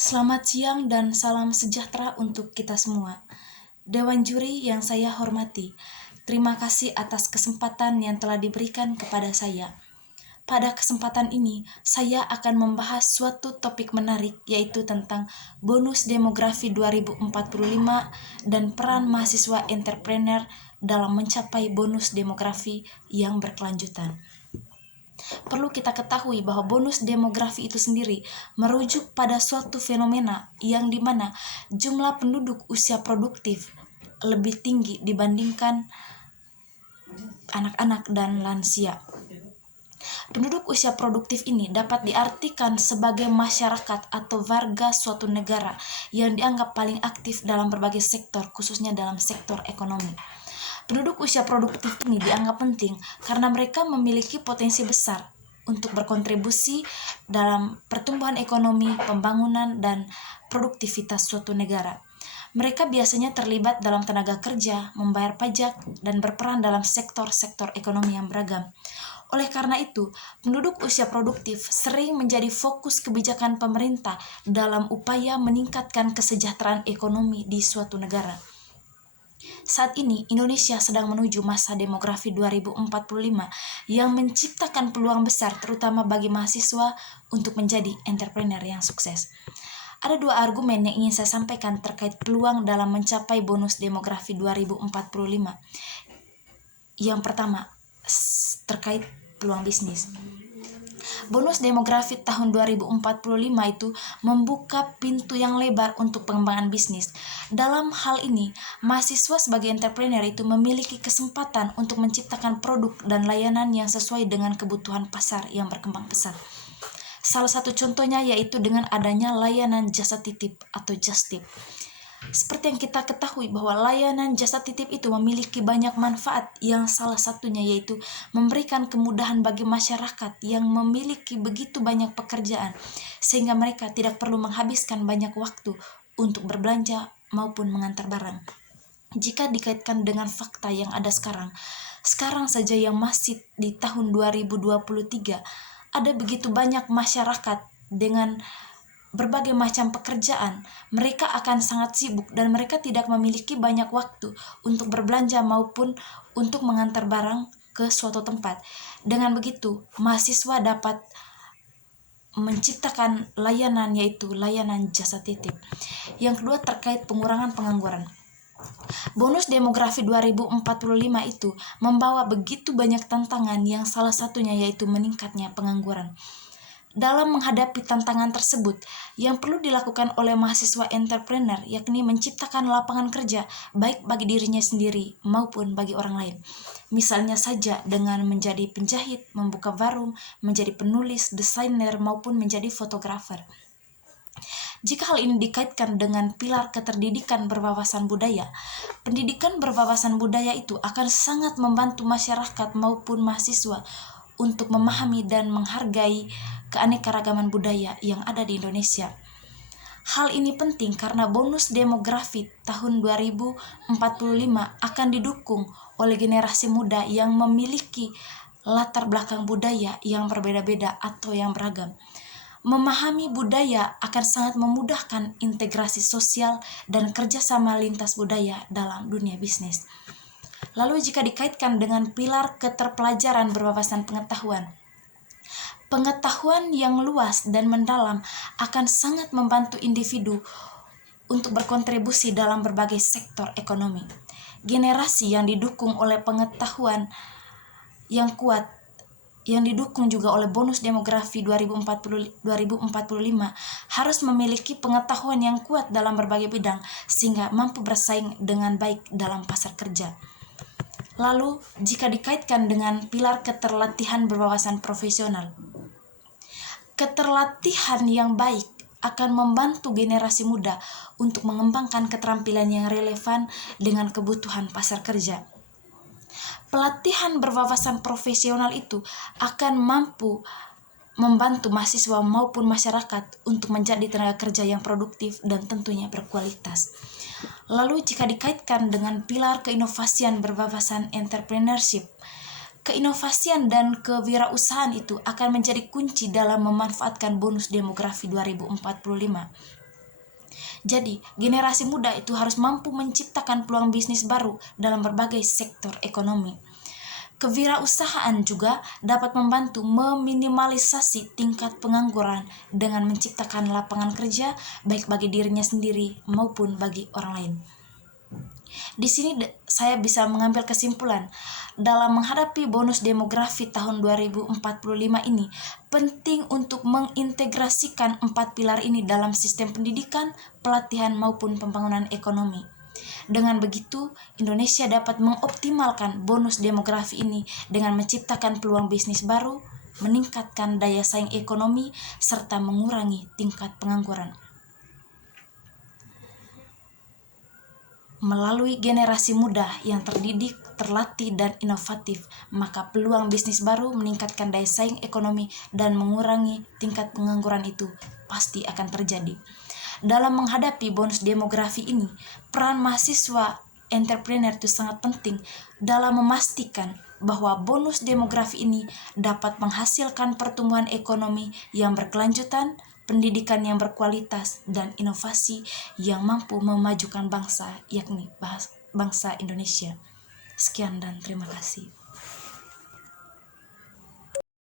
Selamat siang dan salam sejahtera untuk kita semua. Dewan juri yang saya hormati, terima kasih atas kesempatan yang telah diberikan kepada saya. Pada kesempatan ini, saya akan membahas suatu topik menarik, yaitu tentang bonus demografi 2045 dan peran mahasiswa entrepreneur dalam mencapai bonus demografi yang berkelanjutan. Perlu kita ketahui bahwa bonus demografi itu sendiri merujuk pada suatu fenomena yang dimana jumlah penduduk usia produktif lebih tinggi dibandingkan anak-anak dan lansia. Penduduk usia produktif ini dapat diartikan sebagai masyarakat atau warga suatu negara yang dianggap paling aktif dalam berbagai sektor, khususnya dalam sektor ekonomi. Penduduk usia produktif ini dianggap penting karena mereka memiliki potensi besar untuk berkontribusi dalam pertumbuhan ekonomi, pembangunan, dan produktivitas suatu negara. Mereka biasanya terlibat dalam tenaga kerja, membayar pajak, dan berperan dalam sektor-sektor ekonomi yang beragam. Oleh karena itu, penduduk usia produktif sering menjadi fokus kebijakan pemerintah dalam upaya meningkatkan kesejahteraan ekonomi di suatu negara. Saat ini, Indonesia sedang menuju masa demografi 2045 yang menciptakan peluang besar terutama bagi mahasiswa untuk menjadi entrepreneur yang sukses. Ada dua argumen yang ingin saya sampaikan terkait peluang dalam mencapai bonus demografi 2045. Yang pertama, terkait peluang bisnis. Bonus demografi tahun 2045 itu membuka pintu yang lebar untuk pengembangan bisnis. Dalam hal ini, mahasiswa sebagai entrepreneur itu memiliki kesempatan untuk menciptakan produk dan layanan yang sesuai dengan kebutuhan pasar yang berkembang pesat. Salah satu contohnya yaitu dengan adanya layanan jasa titip atau just tip. Seperti yang kita ketahui bahwa layanan jasa titip itu memiliki banyak manfaat, yang salah satunya yaitu memberikan kemudahan bagi masyarakat yang memiliki begitu banyak pekerjaan, sehingga mereka tidak perlu menghabiskan banyak waktu untuk berbelanja maupun mengantar barang. Jika dikaitkan dengan fakta yang ada sekarang saja yang masih di tahun 2023, ada begitu banyak masyarakat dengan berbagai macam pekerjaan. Mereka akan sangat sibuk dan mereka tidak memiliki banyak waktu untuk berbelanja maupun untuk mengantar barang ke suatu tempat. Dengan begitu, mahasiswa dapat menciptakan layanan, yaitu layanan jasa titip. Yang kedua, terkait pengurangan pengangguran. Bonus demografi 2045 itu membawa begitu banyak tantangan, yang salah satunya yaitu meningkatnya pengangguran. Dalam menghadapi tantangan tersebut, yang perlu dilakukan oleh mahasiswa entrepreneur yakni menciptakan lapangan kerja baik bagi dirinya sendiri maupun bagi orang lain. Misalnya saja dengan menjadi penjahit, membuka warung, menjadi penulis, desainer, maupun menjadi fotografer. Jika hal ini dikaitkan dengan pilar keterdidikan berwawasan budaya, pendidikan berwawasan budaya itu akan sangat membantu masyarakat maupun mahasiswa untuk memahami dan menghargai keanekaragaman budaya yang ada di Indonesia. Hal ini penting karena bonus demografi tahun 2045 akan didukung oleh generasi muda yang memiliki latar belakang budaya yang berbeda-beda atau yang beragam. Memahami budaya akan sangat memudahkan integrasi sosial dan kerjasama lintas budaya dalam dunia bisnis. Lalu jika dikaitkan dengan pilar keterpelajaran berwawasan pengetahuan, pengetahuan yang luas dan mendalam akan sangat membantu individu untuk berkontribusi dalam berbagai sektor ekonomi. Generasi yang didukung oleh pengetahuan yang kuat, yang didukung juga oleh bonus demografi 2045 harus memiliki pengetahuan yang kuat dalam berbagai bidang sehingga mampu bersaing dengan baik dalam pasar kerja. Lalu, jika dikaitkan dengan pilar keterlatihan berwawasan profesional, keterlatihan yang baik akan membantu generasi muda untuk mengembangkan keterampilan yang relevan dengan kebutuhan pasar kerja. Pelatihan berwawasan profesional itu akan mampu membantu mahasiswa maupun masyarakat untuk menjadi tenaga kerja yang produktif dan tentunya berkualitas. Lalu jika dikaitkan dengan pilar keinovasian berwawasan entrepreneurship, keinovasian dan kewirausahaan itu akan menjadi kunci dalam memanfaatkan bonus demografi 2045. Jadi, generasi muda itu harus mampu menciptakan peluang bisnis baru dalam berbagai sektor ekonomi. Kewirausahaan juga dapat membantu meminimalisasi tingkat pengangguran dengan menciptakan lapangan kerja baik bagi dirinya sendiri maupun bagi orang lain. Di sini saya bisa mengambil kesimpulan dalam menghadapi bonus demografi tahun 2045 ini, penting untuk mengintegrasikan 4 pilar ini dalam sistem pendidikan, pelatihan maupun pembangunan ekonomi. Dengan begitu, Indonesia dapat mengoptimalkan bonus demografi ini dengan menciptakan peluang bisnis baru, meningkatkan daya saing ekonomi, serta mengurangi tingkat pengangguran. Melalui generasi muda yang terdidik, terlatih, dan inovatif, maka peluang bisnis baru meningkatkan daya saing ekonomi dan mengurangi tingkat pengangguran itu pasti akan terjadi. Dalam menghadapi bonus demografi ini, peran mahasiswa entrepreneur itu sangat penting dalam memastikan bahwa bonus demografi ini dapat menghasilkan pertumbuhan ekonomi yang berkelanjutan, pendidikan yang berkualitas, dan inovasi yang mampu memajukan bangsa, yakni bangsa Indonesia. Sekian dan terima kasih.